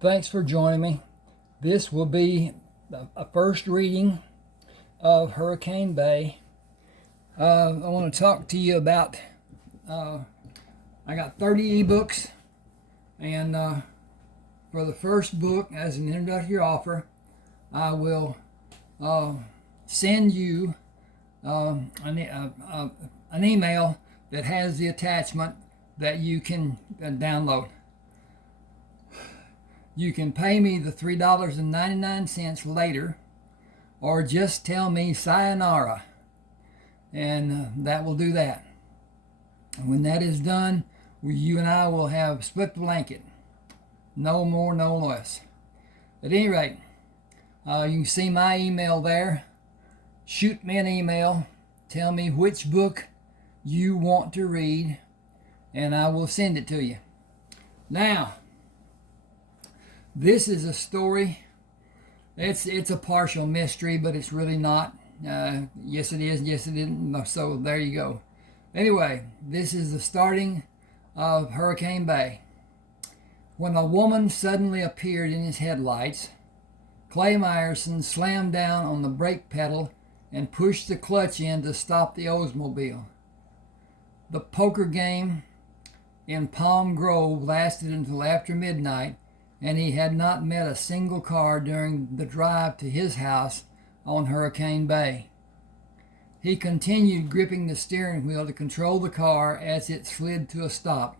Thanks for joining me. This will be a first reading of Hurricane Bay. I want to talk to you about, I got 30 ebooks, and for the first book, as an introductory offer, I will send you an email that has the attachment that you can download. You can pay me the $3.99 later, or just tell me sayonara, and that will do that. And when that is done, you and I will have split the blanket. No more, no less. At any rate, you can see my email there. Shoot me an email. Tell me which book you want to read, and I will send it to you. Now, this is a story. It's a partial mystery, but it's really not. Yes, it is. Yes, it isn't. So there you go. Anyway, this is the starting of Hurricane Bay. When a woman suddenly appeared in his headlights, Clay Myerson slammed down on the brake pedal and pushed the clutch in to stop the Oldsmobile. The poker game in Palm Grove lasted until after midnight, and he had not met a single car during the drive to his house on Hurricane Bay. He continued gripping the steering wheel to control the car as it slid to a stop.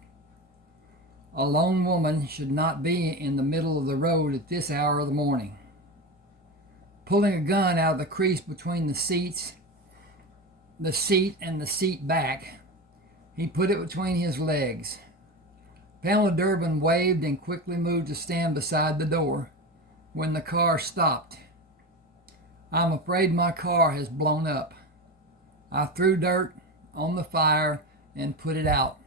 A lone woman should not be in the middle of the road at this hour of the morning. Pulling a gun out of the crease between the seat and the seat back, he put it between his legs. Pam Durbin waved and quickly moved to stand beside the door when the car stopped. "I'm afraid my car has blown up. I threw dirt on the fire and put it out."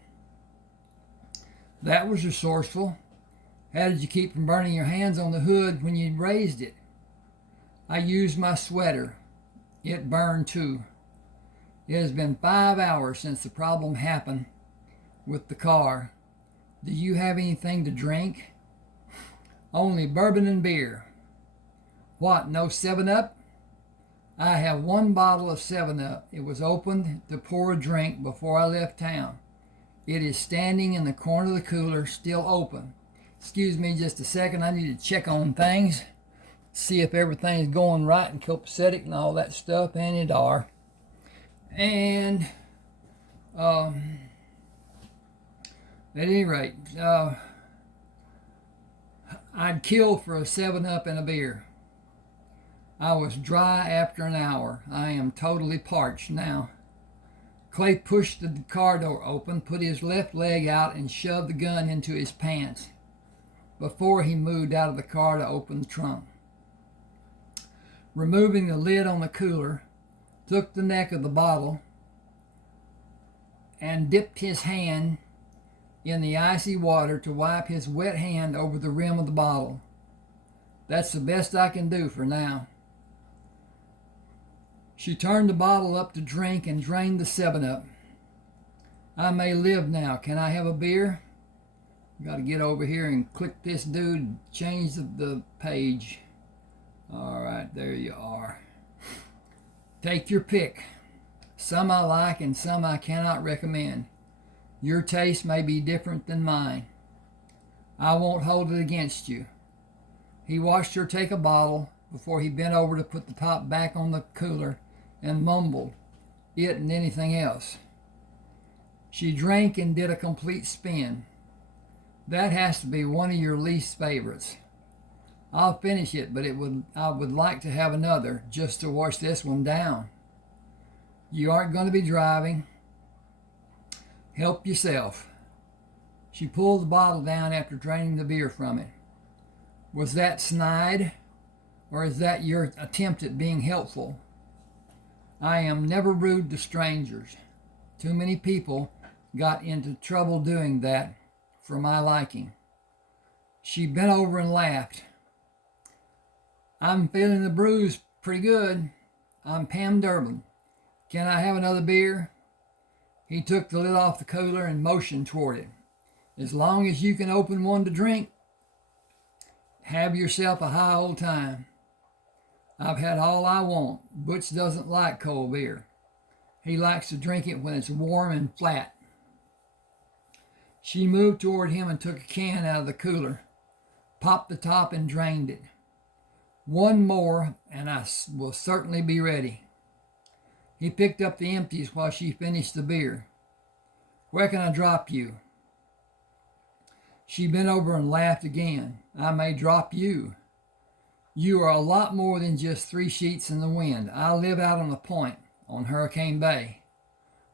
"That was resourceful. How did you keep from burning your hands on the hood when you raised it?" "I used my sweater. It burned too. It has been 5 hours since the problem happened with the car. Do you have anything to drink?" "Only bourbon and beer." "What, no 7-Up?" "I have one bottle of 7-Up. It was opened to pour a drink before I left town. It is standing in the corner of the cooler, still open. Excuse me just a second. I need to check on things, see if everything's going right and copacetic and all that stuff, and it are. And at any rate, I'd kill for a 7-Up and a beer. I was dry after an hour. I am totally parched now." Clay pushed the car door open, put his left leg out, and shoved the gun into his pants before he moved out of the car to open the trunk. Removing the lid on the cooler, took the neck of the bottle and dipped his hand in the icy water to wipe his wet hand over the rim of the bottle. "That's the best I can do for now." She turned the bottle up to drink and drained the 7-Up. "I may live now. Can I have a beer?" Got to get over here and click this dude, change the page. All right, there you are. "Take your pick. Some I like and some I cannot recommend. Your taste may be different than mine. I won't hold it against you." He watched her take a bottle before he bent over to put the top back on the cooler and mumbled, "It and anything else." She drank and did a complete spin. "That has to be one of your least favorites. I'll finish it, but I would like to have another just to wash this one down." "You aren't going to be driving. Help yourself." She pulled the bottle down after draining the beer from it. "Was that snide, or is that your attempt at being helpful?" "I am never rude to strangers. Too many people got into trouble doing that for my liking." She bent over and laughed. "I'm feeling the bruise pretty good. I'm Pam Durbin. Can I have another beer?" He took the lid off the cooler and motioned toward it. "As long as you can open one to drink." Have yourself a high old time. I've had all I want. Butch doesn't like cold beer. He likes to drink it when it's warm and flat. She moved toward him and took a can out of the cooler, popped the top and drained it. One more, and I will certainly be ready. He picked up the empties while she finished the beer. Where can I drop you? She bent over and laughed again. I may drop you. You are a lot more than just 3 sheets in the wind. I live out on the point on Hurricane Bay.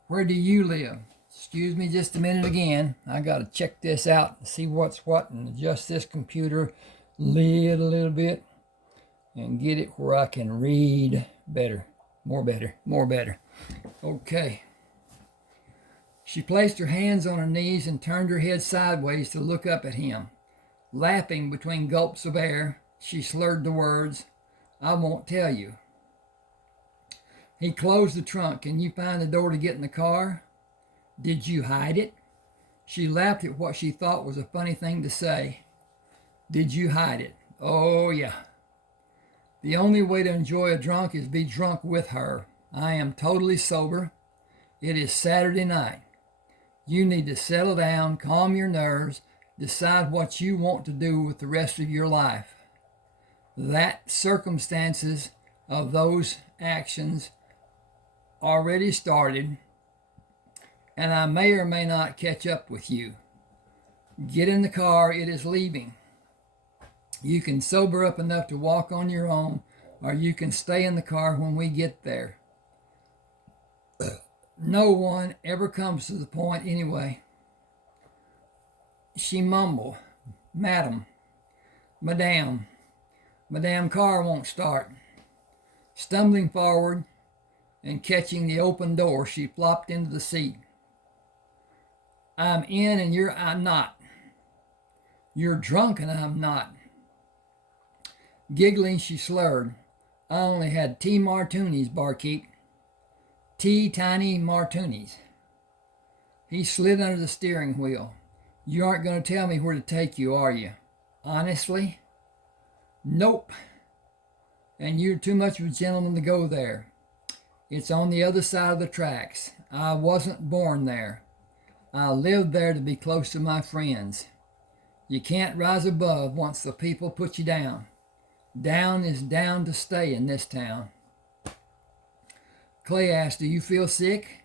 Where do you live? Excuse me just a minute again. I got to check this out and see what's what and adjust this computer a little bit and get it where I can read better. More better. Okay. She placed her hands on her knees and turned her head sideways to look up at him. Laughing between gulps of air, she slurred the words, I won't tell you. He closed the trunk. Can you find the door to get in the car? Did you hide it? She laughed at what she thought was a funny thing to say. Did you hide it? Oh, yeah. The only way to enjoy a drunk is be drunk with her. I am totally sober. It is Saturday night. You need to settle down, calm your nerves, decide what you want to do with the rest of your life. That circumstances of those actions already started, and I may or may not catch up with you. Get in the car, it is leaving. You can sober up enough to walk on your own, or you can stay in the car when we get there. No one ever comes to the point anyway. She mumbled, Madam, Madame car won't start. Stumbling forward and catching the open door, she flopped into the seat. I'm in and I'm not. You're drunk and I'm not. Giggling, she slurred, I only had tea martinis, barkeep. Tea tiny martinis. He slid under the steering wheel. You aren't going to tell me where to take you, are you? Honestly? Nope. And you're too much of a gentleman to go there. It's on the other side of the tracks. I wasn't born there. I lived there to be close to my friends. You can't rise above once the people put you down. Down is down to stay in this town. Clay asked, do you feel sick?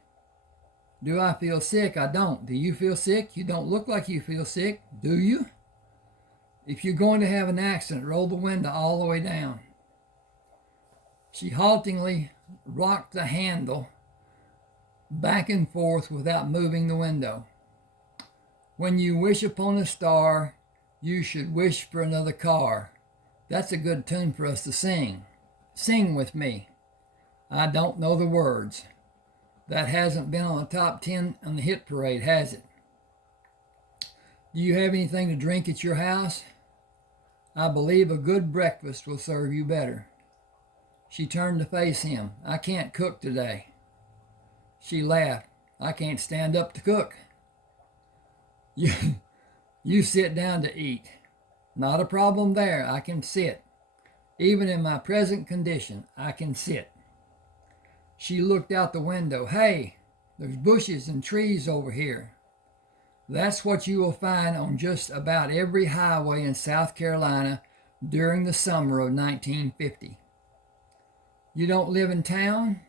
Do I feel sick? I don't. Do you feel sick? You don't look like you feel sick, do you? If you're going to have an accident, roll the window all the way down. She haltingly rocked the handle back and forth without moving the window. When you wish upon a star, you should wish for another car. That's a good tune for us to sing. Sing with me. I don't know the words. That hasn't been on the top 10 on the hit parade, has it? Do you have anything to drink at your house? I believe a good breakfast will serve you better. She turned to face him. I can't cook today. She laughed. I can't stand up to cook. You sit down to eat. Not a problem there. I can sit. Even in my present condition, I can sit. She looked out the window. Hey, there's bushes and trees over here. That's what you will find on just about every highway in South Carolina during the summer of 1950. You don't live in town?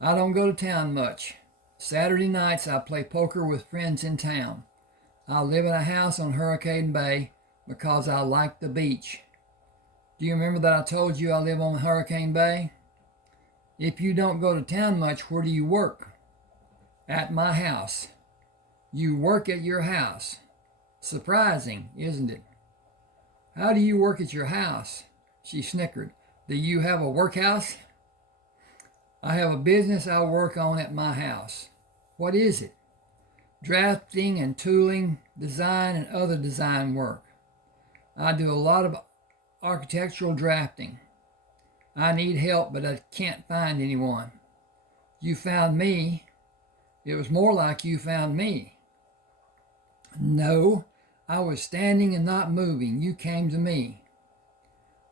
I don't go to town much. Saturday nights I play poker with friends in town. I live in a house on Hurricane Bay because I like the beach. Do you remember that I told you I live on Hurricane Bay? If you don't go to town much, where do you work? At my house. You work at your house. Surprising, isn't it? How do you work at your house? She snickered. Do you have a workhouse? I have a business I work on at my house. What is it? Drafting and tooling, design and other design work. I do a lot of architectural drafting. I need help, but I can't find anyone. You found me. It was more like you found me. No, I was standing and not moving. You came to me.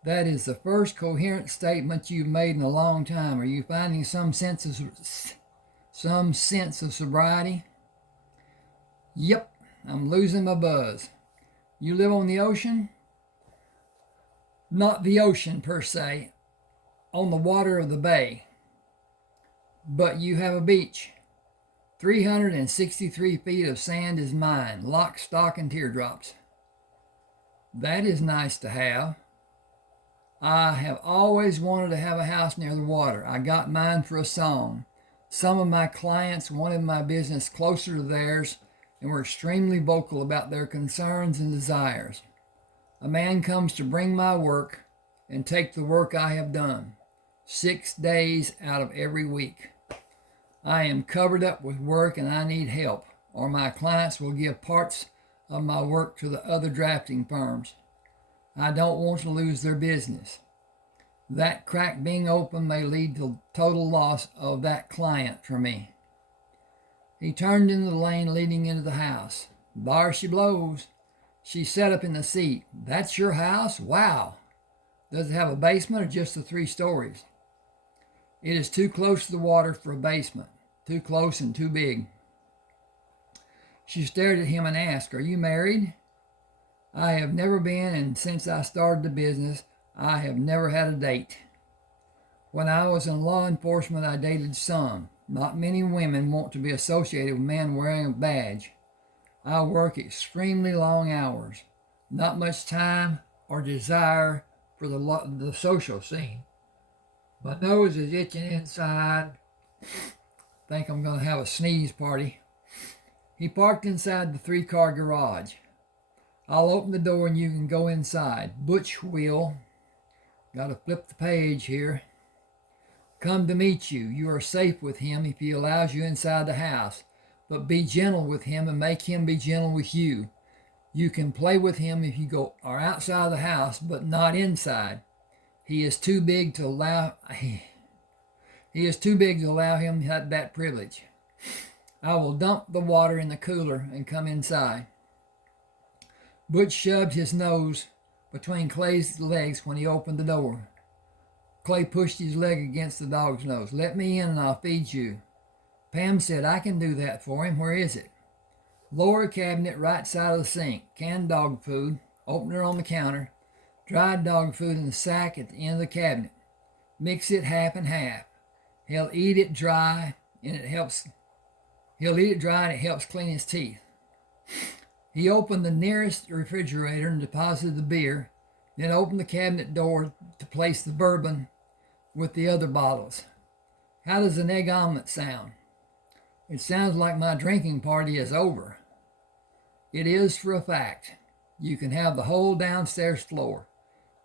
That is the first coherent statement you've made in a long time. Are you finding some sense of sobriety? Yep, I'm losing my buzz. You live on the ocean? Not the ocean per se, on the water of the bay. But you have a beach. 363 feet of sand is mine, lock, stock, and teardrops. That is nice to have. I have always wanted to have a house near the water. I got mine for a song. Some of my clients wanted my business closer to theirs and were extremely vocal about their concerns and desires. A man comes to bring my work and take the work I have done, 6 days out of every week. I am covered up with work and I need help, or my clients will give parts of my work to the other drafting firms. I don't want to lose their business. That crack being open may lead to total loss of that client for me. He turned into the lane leading into the house. There she blows. She sat up in the seat. That's your house? Wow. Does it have a basement or just the 3 stories? It is too close to the water for a basement. Too close and too big. She stared at him and asked, are you married? I have never been, and since I started the business, I have never had a date. When I was in law enforcement, I dated some. Not many women want to be associated with men wearing a badge. I work extremely long hours. Not much time or desire for the social scene. My nose is itching inside. Think I'm going to have a sneeze party. He parked inside the 3-car garage. I'll open the door and you can go inside. Butch will. Got to flip the page here. Come to meet you. You are safe with him if he allows you inside the house. But be gentle with him and make him be gentle with you. You can play with him if you are outside the house, but not inside. He is too big to allow him that privilege. I will dump the water in the cooler and come inside. Butch shoved his nose between Clay's legs when he opened the door. Clay pushed his leg against the dog's nose. Let me in and I'll feed you. Pam said, I can do that for him. Where is it? Lower cabinet, right side of the sink. Canned dog food. Opener on the counter. Dried dog food in the sack at the end of the cabinet. Mix it half and half. He'll eat it dry and it helps clean his teeth. He opened the nearest refrigerator and deposited the beer, then opened the cabinet door to place the bourbon with the other bottles. How does an egg omelet sound? It sounds like my drinking party is over. It is for a fact. You can have the whole downstairs floor.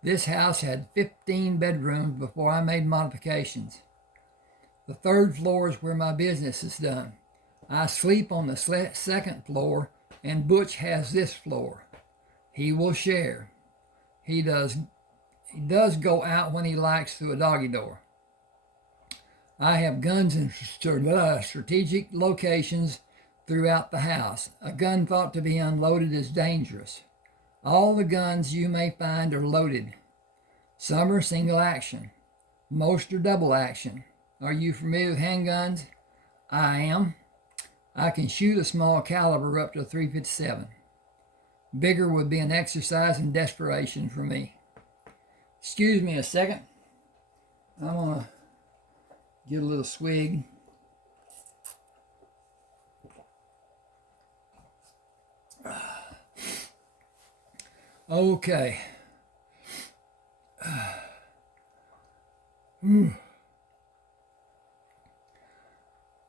This house had 15 bedrooms before I made modifications. The 3rd floor is where my business is done. I sleep on the 2nd floor, and Butch has this floor. He will share. He does go out when he likes through a doggy door. I have guns in strategic locations throughout the house. A gun thought to be unloaded is dangerous. All the guns you may find are loaded. Some are single action. Most are double action. Are you familiar with handguns? I am. I can shoot a small caliber up to a .357. Bigger would be an exercise in desperation for me. Excuse me a second. I'm going to get a little swig. Okay.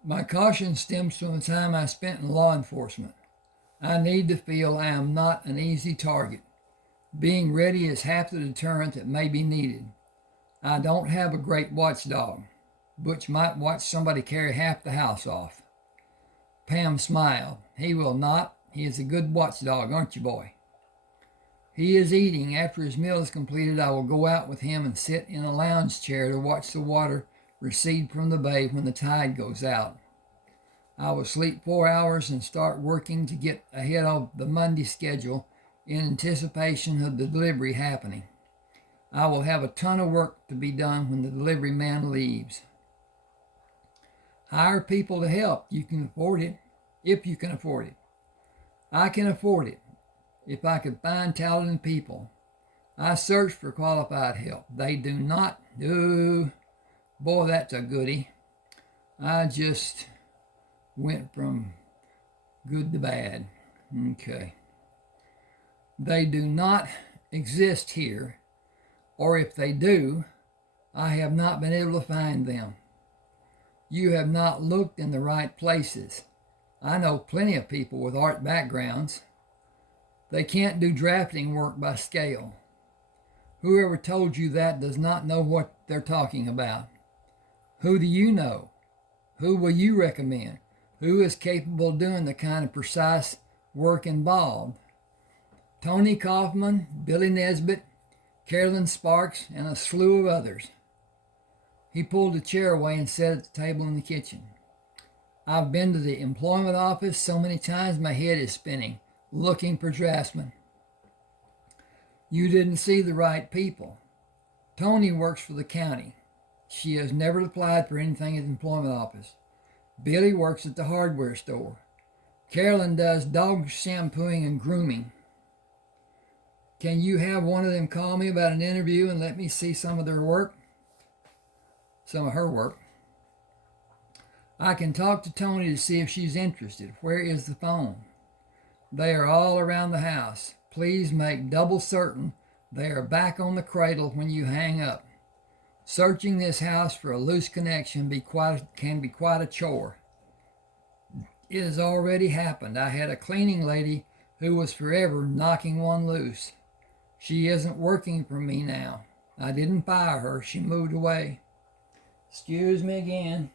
My caution stems from the time I spent in law enforcement. I need to feel I am not an easy target. Being ready is half the deterrent that may be needed. I don't have a great watchdog. Butch might watch somebody carry half the house off. Pam smiled. He will not. He is a good watchdog, aren't you, boy? He is eating. After his meal is completed, I will go out with him and sit in a lounge chair to watch the water recede from the bay when the tide goes out. I will sleep 4 hours and start working to get ahead of the Monday schedule in anticipation of the delivery happening. I will have a ton of work to be done when the delivery man leaves. Hire people to help. You can afford it, if you can afford it. I can afford it, if I could find talented people. I search for qualified help. They do not. Ooh, boy, that's a goodie. I just went from good to bad. Okay. They do not exist here, or if they do, I have not been able to find them. You have not looked in the right places. I know plenty of people with art backgrounds. They can't do drafting work by scale. Whoever told you that does not know what they're talking about. Who do you know? Who will you recommend? Who is capable of doing the kind of precise work involved? Tony Kaufman, Billy Nesbitt, Carolyn Sparks, and a slew of others. He pulled a chair away and sat at the table in the kitchen. I've been to the employment office so many times my head is spinning, looking for draftsmen. You didn't see the right people. Tony works for the county. She has never applied for anything at the employment office. Billy works at the hardware store. Carolyn does dog shampooing and grooming. Can you have one of them call me about an interview and let me see some of their work? Some of her work. I can talk to Tony to see if she's interested. Where is the phone? They are all around the house. Please make double certain they are back on the cradle when you hang up. Searching this house for a loose connection can be quite a chore. It has already happened. I had a cleaning lady who was forever knocking one loose. She isn't working for me now. I didn't fire her. She moved away. Excuse me again.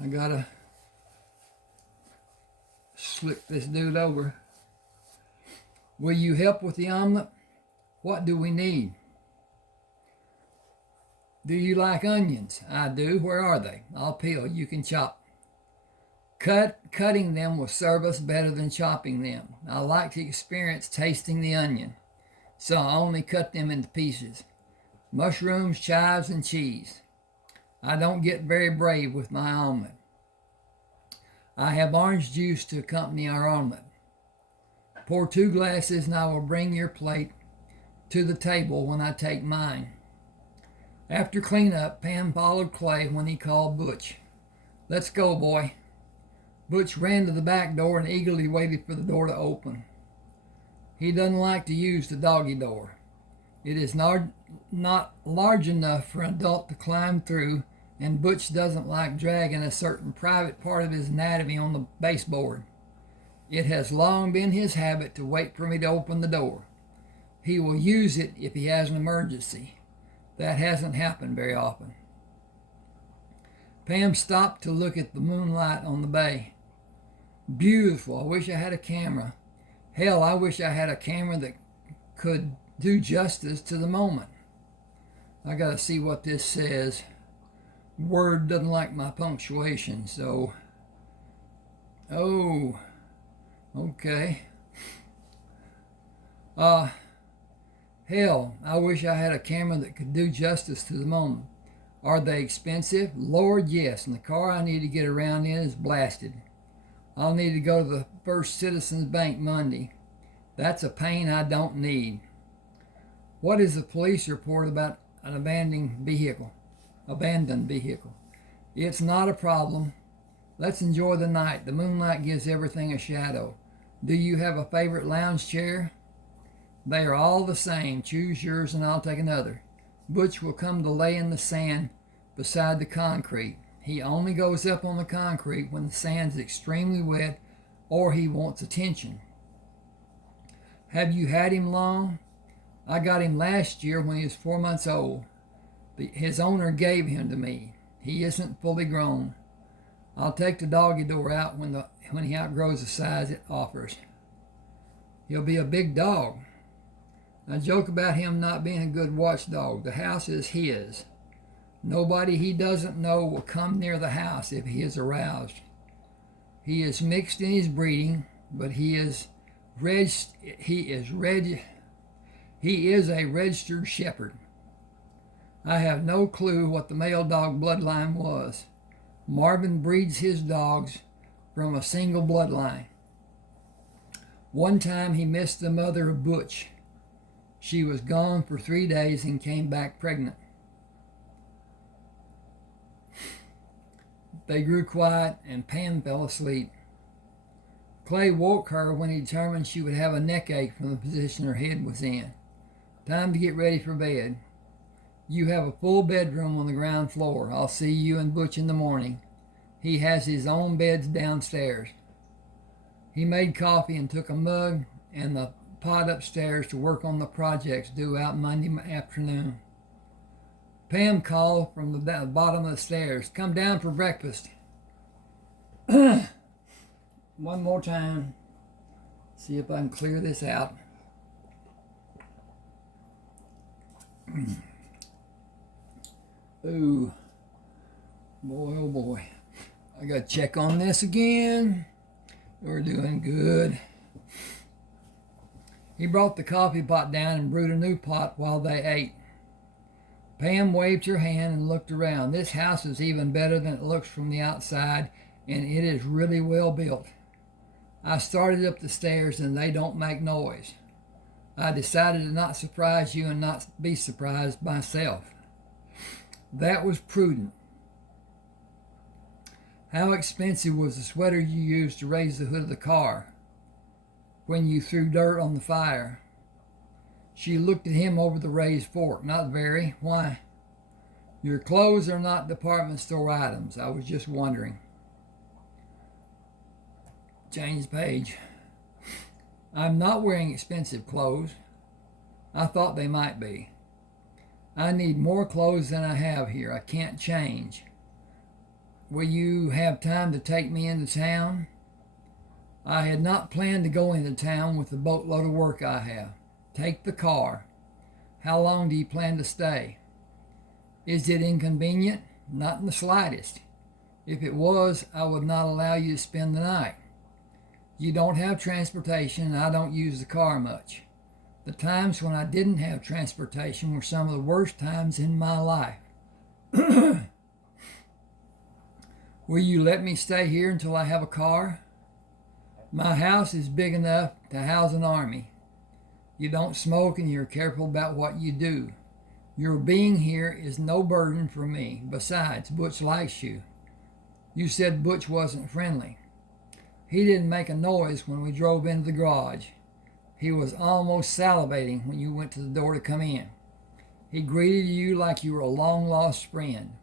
I gotta slip this dude over. Will you help with the omelet? What do we need? Do you like onions? I do. Where are they? I'll peel. You can chop. Cutting them will serve us better than chopping them. I like the experience tasting the onion, so I only cut them into pieces. Mushrooms, chives, and cheese. I don't get very brave with my omelet. I have orange juice to accompany our omelet. Pour 2 glasses and I will bring your plate to the table when I take mine. After cleanup, Pam followed Clay when he called Butch. Let's go, boy. Butch ran to the back door and eagerly waited for the door to open. He doesn't like to use the doggy door. It is not large enough for an adult to climb through, and Butch doesn't like dragging a certain private part of his anatomy on the baseboard. It has long been his habit to wait for me to open the door. He will use it if he has an emergency. That hasn't happened very often. Pam stopped to look at the moonlight on the bay. Beautiful. I wish I had a camera. Hell, I wish I had a camera that could do justice to the moment. I gotta see what this says. Word doesn't like my punctuation, so... Oh, okay. Hell, I wish I had a camera that could do justice to the moment. Are they expensive? Lord, yes, and the car I need to get around in is blasted. I'll need to go to the First Citizens Bank Monday. That's a pain I don't need. What is the police report about an abandoned vehicle? It's not a problem. Let's enjoy the night. The moonlight gives everything a shadow. Do you have a favorite lounge chair? They are all the same. Choose yours and I'll take another. Butch will come to lay in the sand beside the concrete. He only goes up on the concrete when the sand's extremely wet or he wants attention. Have you had him long? I got him last year when he was 4 months old. His owner gave him to me. He isn't fully grown. I'll take the doggy door out when he outgrows the size it offers. He'll be a big dog. I joke about him not being a good watchdog. The house is his. Nobody he doesn't know will come near the house if he is aroused. He is mixed in his breeding, but he is He is a registered shepherd. I have no clue what the male dog bloodline was. Marvin breeds his dogs from a single bloodline. One time he missed the mother of Butch. She was gone for 3 days and came back pregnant. They grew quiet and Pam fell asleep. Clay woke her when he determined she would have a neck ache from the position her head was in. Time to get ready for bed. You have a full bedroom on the ground floor. I'll see you and Butch in the morning. He has his own beds downstairs. He made coffee and took a mug and the pot upstairs to work on the projects due out Monday afternoon. Pam called from the bottom of the stairs, "Come down for breakfast." One more time. See if I can clear this out. Ooh. Boy, oh boy. I gotta check on this again. We're doing good. He brought the coffee pot down and brewed a new pot while they ate. Pam waved her hand and looked around. This house is even better than it looks from the outside, and it is really well built. I started up the stairs and they don't make noise. I decided to not surprise you and not be surprised myself. That was prudent. How expensive was the sweater you used to raise the hood of the car when you threw dirt on the fire? She looked at him over the raised fork. Not very. Why? Your clothes are not department store items. I was just wondering. Change page. I'm not wearing expensive clothes. I thought they might be. I need more clothes than I have here. I can't change. Will you have time to take me into town? I had not planned to go into town with the boatload of work I have. Take the car. How long do you plan to stay? Is it inconvenient? Not in the slightest. If it was, I would not allow you to spend the night. You don't have transportation, and I don't use the car much. The times when I didn't have transportation were some of the worst times in my life. Will you let me stay here until I have a car? My house is big enough to house an army. You don't smoke and you're careful about what you do. Your being here is no burden for me. Besides, Butch likes you. You said Butch wasn't friendly. He didn't make a noise when we drove into the garage. He was almost salivating when you went to the door to come in. He greeted you like you were a long-lost friend.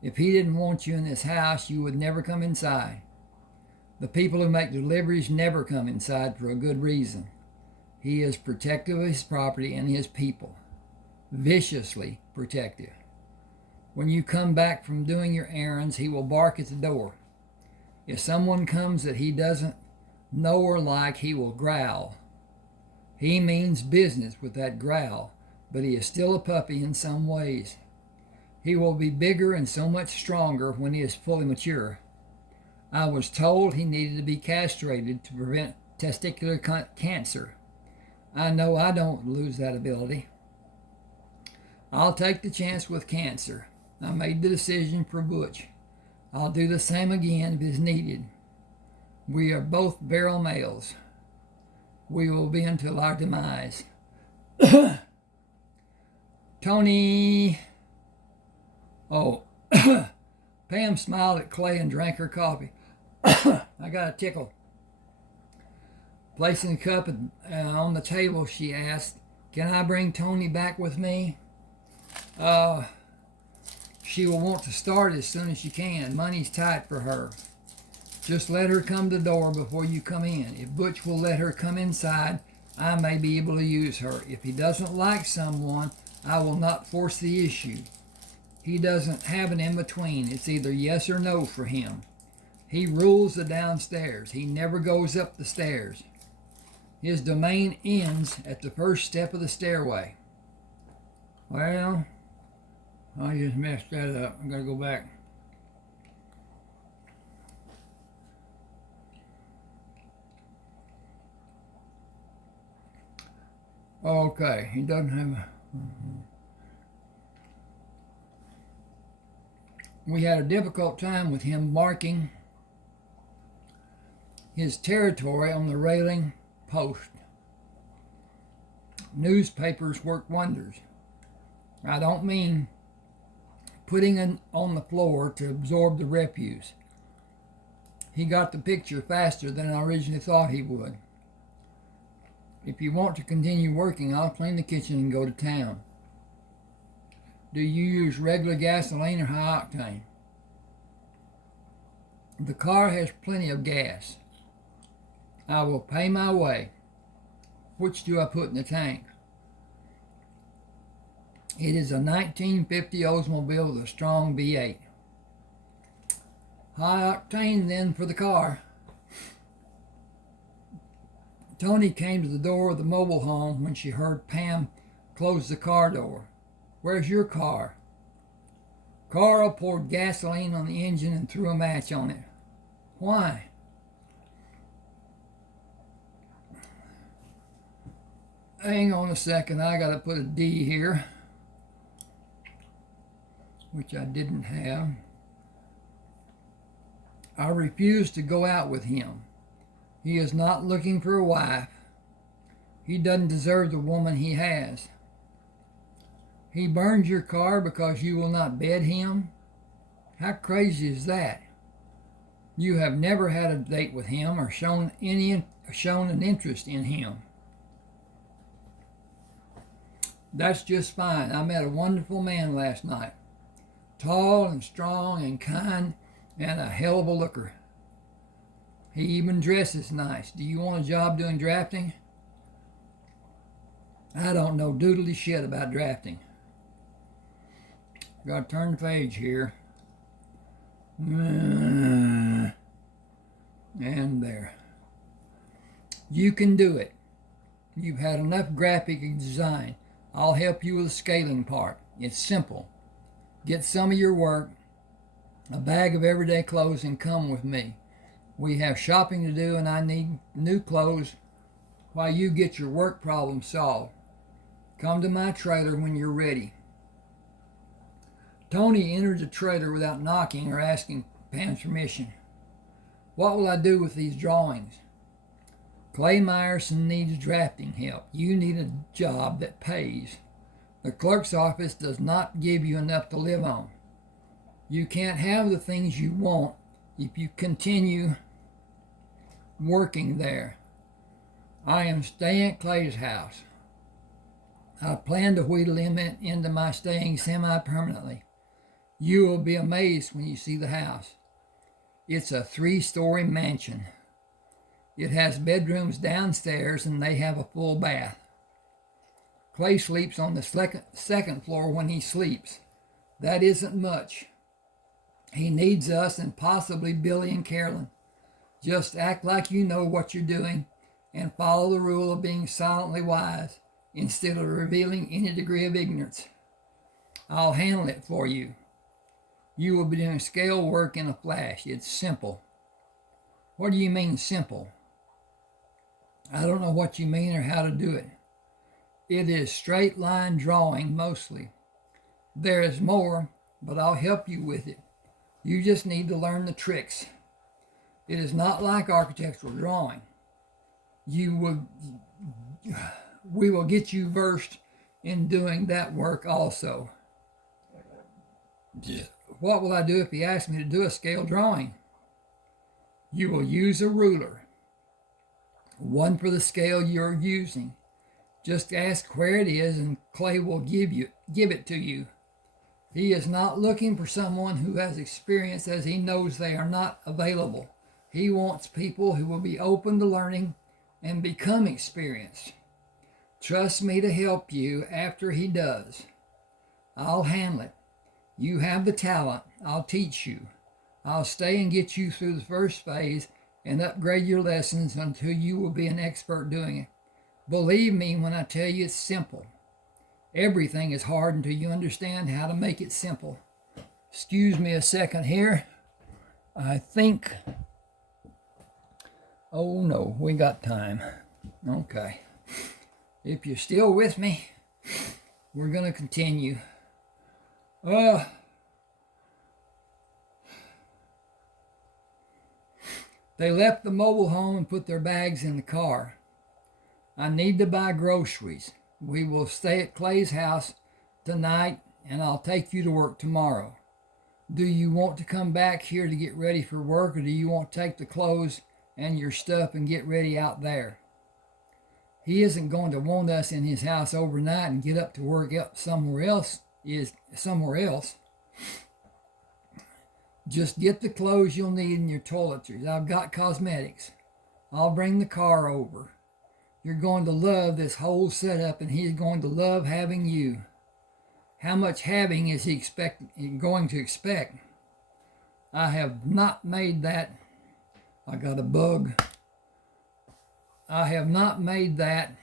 If he didn't want you in this house, you would never come inside. The people who make deliveries never come inside for a good reason. He is protective of his property and his people. Viciously protective. When you come back from doing your errands, he will bark at the door. If someone comes that he doesn't know or like, he will growl. He means business with that growl, but he is still a puppy in some ways. He will be bigger and so much stronger when he is fully mature. I was told he needed to be castrated to prevent testicular cancer. I know I don't lose that ability. I'll take the chance with cancer. I made the decision for Butch. I'll do the same again if it's needed. We are both barrel males. We will be until our demise. Tony. Oh, Pam smiled at Clay and drank her coffee. I got a tickle. Placing the cup on the table, she asked, "Can I bring Tony back with me?" She will want to start as soon as she can. Money's tight for her. Just let her come to the door before you come in. If Butch will let her come inside, I may be able to use her. If he doesn't like someone, I will not force the issue. He doesn't have an in-between. It's either yes or no for him. He rules the downstairs. He never goes up the stairs. His domain ends at the first step of the stairway. Well, I just messed that up. I gotta go back. Okay, he doesn't have a... We had a difficult time with him marking his territory on the railing post. Newspapers work wonders. I don't mean putting it on the floor to absorb the refuse. He got the picture faster than I originally thought he would. If you want to continue working, I'll clean the kitchen and go to town. Do you use regular gasoline or high octane? The car has plenty of gas. I will pay my way. Which do I put in the tank? It is a 1950 Oldsmobile with a strong V8. High octane then for the car. Tony came to the door of the mobile home when she heard Pam close the car door. Where's your car? Carl poured gasoline on the engine and threw a match on it. Why? Hang on a second, I gotta put a D here, which I didn't have. I refuse to go out with him. He is not looking for a wife. He doesn't deserve the woman he has. He burns your car because you will not bed him? How crazy is that? You have never had a date with him or shown an interest in him. That's just fine. I met a wonderful man last night. Tall and strong and kind and a hell of a looker. He even dresses nice. Do you want a job doing drafting? I don't know doodly shit about drafting. Gotta turn the page here. And there. You can do it. You've had enough graphic design. I'll help you with the scaling part. It's simple. Get some of your work, a bag of everyday clothes, and come with me. We have shopping to do, and I need new clothes while you get your work problem solved. Come to my trailer when you're ready. Tony entered the trailer without knocking or asking Pam's permission. What will I do with these drawings? Clay Myerson needs drafting help. You need a job that pays. The clerk's office does not give you enough to live on. You can't have the things you want if you continue working there. I am staying at Clay's house. I plan to wheedle him into my staying semi-permanently. You will be amazed when you see the house. It's a 3-story mansion. It has bedrooms downstairs and they have a full bath. Clay sleeps on the second floor when he sleeps. That isn't much. He needs us and possibly Billy and Carolyn. Just act like you know what you're doing and follow the rule of being silently wise instead of revealing any degree of ignorance. I'll handle it for you. You will be doing scale work in a flash. It's simple. What do you mean simple? I don't know what you mean or how to do it. It is straight line drawing mostly. There is more, but I'll help you with it. You just need to learn the tricks. It is not like architectural drawing. We will get you versed in doing that work also. What will I do if he asks me to do a scale drawing? You will use a ruler, one for the scale you're using. Just ask where it is and Clay will give it to you. He is not looking for someone who has experience, as he knows they are not available. He wants people who will be open to learning and become experienced. Trust me to help you after he does. I'll handle it. You have the talent. I'll teach you. I'll stay and get you through the first phase and upgrade your lessons until you will be an expert doing it. Believe me when I tell you it's simple. Everything is hard until you understand how to make it simple. Excuse me a second here. I think... Oh no, we got time. Okay. If you're still with me, we're going to continue. They left the mobile home and put their bags in the car. I need to buy groceries. We will stay at Clay's house tonight, and I'll take you to work tomorrow. Do you want to come back here to get ready for work, or do you want to take the clothes and your stuff and get ready out there? He isn't going to want us in his house overnight and get up to work up somewhere else. Just get the clothes you'll need and your toiletries. I've got cosmetics. I'll bring the car over. You're going to love this whole setup, and he's going to love having you. How much having is he going to expect? I have not made that. I got a bug. I have not made that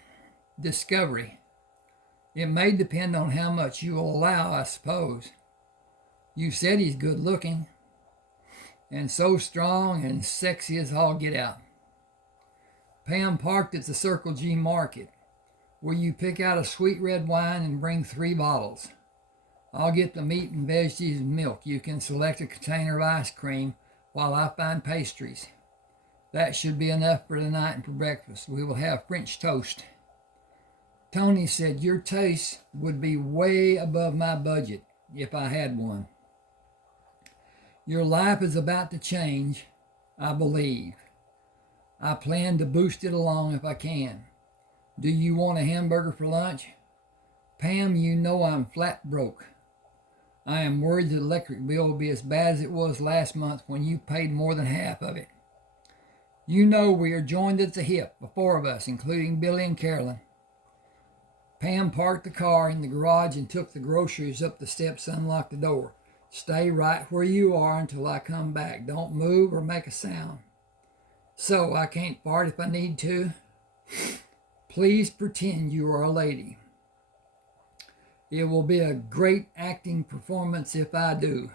discovery. It may depend on how much you will allow, I suppose. You said he's good looking and so strong and sexy as all get out. Pam parked at the Circle G Market. Will you pick out a sweet red wine and bring 3 bottles? I'll get the meat and veggies and milk. You can select a container of ice cream while I find pastries. That should be enough for tonight and for breakfast. We will have French toast. Tony said your taste would be way above my budget if I had one. Your life is about to change, I believe. I plan to boost it along if I can. Do you want a hamburger for lunch? Pam, you know I'm flat broke. I am worried the electric bill will be as bad as it was last month when you paid more than half of it. You know we are joined at the hip, the 4 of us, including Billy and Carolyn. Pam parked the car in the garage and took the groceries up the steps and unlocked the door. Stay right where you are until I come back. Don't move or make a sound. So I can't fart if I need to. Please pretend you are a lady. It will be a great acting performance if I do.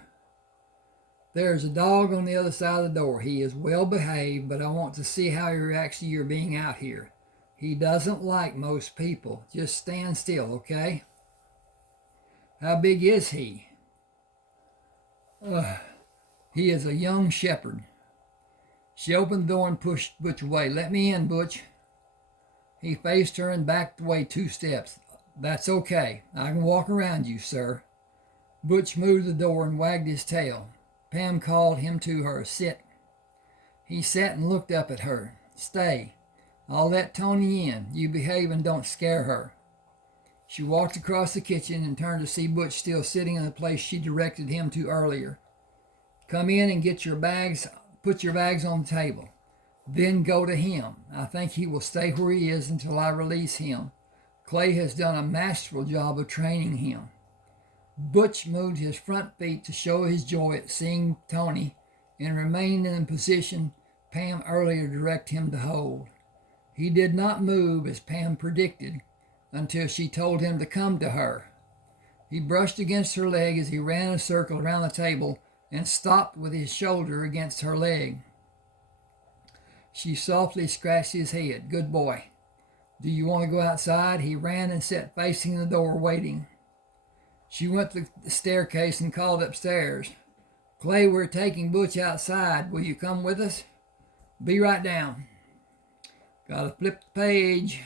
There's a dog on the other side of the door. He is well behaved, but I want to see how he reacts to your being out here. He doesn't like most people. Just stand still, okay? How big is he? He is a young shepherd. She opened the door and pushed Butch away. Let me in, Butch. He faced her and backed away 2 steps. That's okay. I can walk around you, sir. Butch moved to the door and wagged his tail. Pam called him to her. Sit. He sat and looked up at her. Stay. I'll let Tony in. You behave and don't scare her. She walked across the kitchen and turned to see Butch still sitting in the place she directed him to earlier. Come in and get your bags. Put your bags on the table. Then go to him. I think he will stay where he is until I release him. Clay has done a masterful job of training him. Butch moved his front feet to show his joy at seeing Tony and remained in the position Pam earlier directed him to hold. He did not move as Pam predicted until she told him to come to her. He brushed against her leg as he ran a circle around the table and stopped with his shoulder against her leg. She softly scratched his head. Good boy. Do you want to go outside? He ran and sat facing the door, waiting. She went to the staircase and called upstairs. Clay, we're taking Butch outside. Will you come with us? Be right down. Gotta flip the page.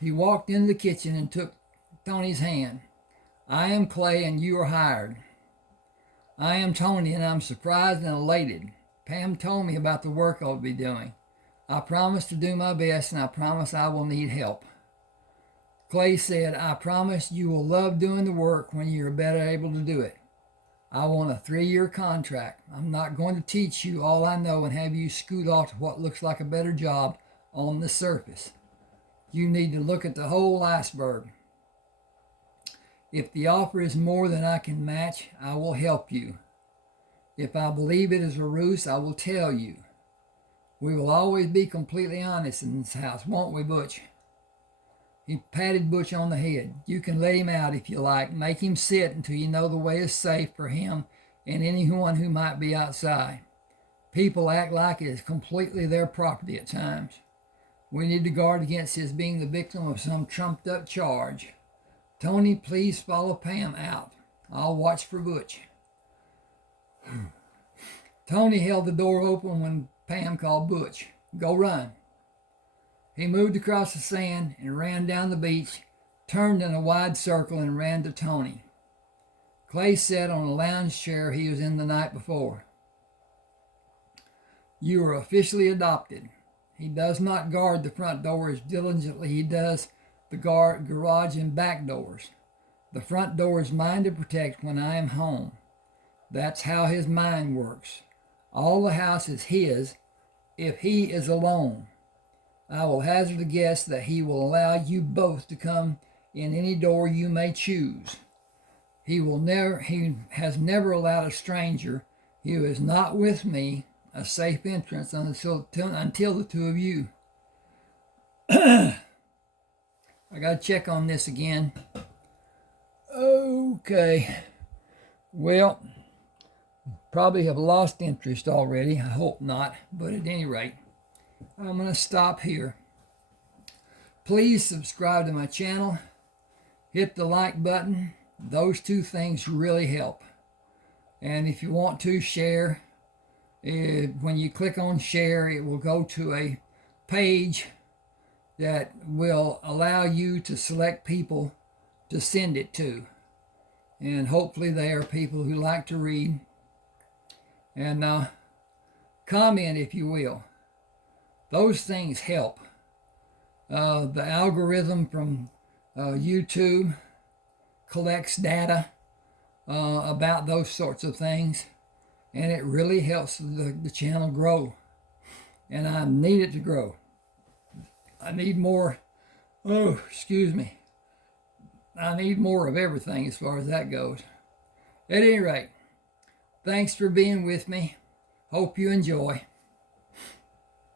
He walked into the kitchen and took Tony's hand. I am Clay and you are hired. I am Tony and I'm surprised and elated. Pam told me about the work I'll be doing. I promise to do my best and I promise I will need help. Clay said, I promise you will love doing the work when you're better able to do it. I want a 3-year contract. I'm not going to teach you all I know and have you scoot off to what looks like a better job on the surface. You need to look at the whole iceberg. If the offer is more than I can match, I will help you. If I believe it is a ruse, I will tell you. We will always be completely honest in this house, won't we, Butch? He patted Butch on the head. You can let him out if you like. Make him sit until you know the way is safe for him and anyone who might be outside. People act like it is completely their property at times. We need to guard against his being the victim of some trumped up charge. Tony, please follow Pam out. I'll watch for Butch. Tony held the door open when Pam called Butch. Go run. He moved across the sand and ran down the beach, turned in a wide circle and ran to Tony. Clay sat on a lounge chair he was in the night before. You are officially adopted. He does not guard the front door as diligently he does the garage and back doors. The front door is mine to protect when I am home. That's how his mind works. All the house is his if he is alone. I will hazard a guess that he will allow you both to come in any door you may choose. He has never allowed a stranger who is not with me a safe entrance until the two of you. I gotta check on this again. Okay. Well, probably have lost interest already. I hope not. But at any rate, I'm going to stop here. Please subscribe to my channel. Hit the like button. Those two things really help. And if you want to share, when you click on share, it will go to a page that will allow you to select people to send it to. And hopefully they are people who like to read. And comment if you will. Those things help. The algorithm from YouTube collects data about those sorts of things, and it really helps the channel grow. And I need it to grow. I need more, I need more of everything as far as that goes. At any rate, thanks for being with me. Hope you enjoy.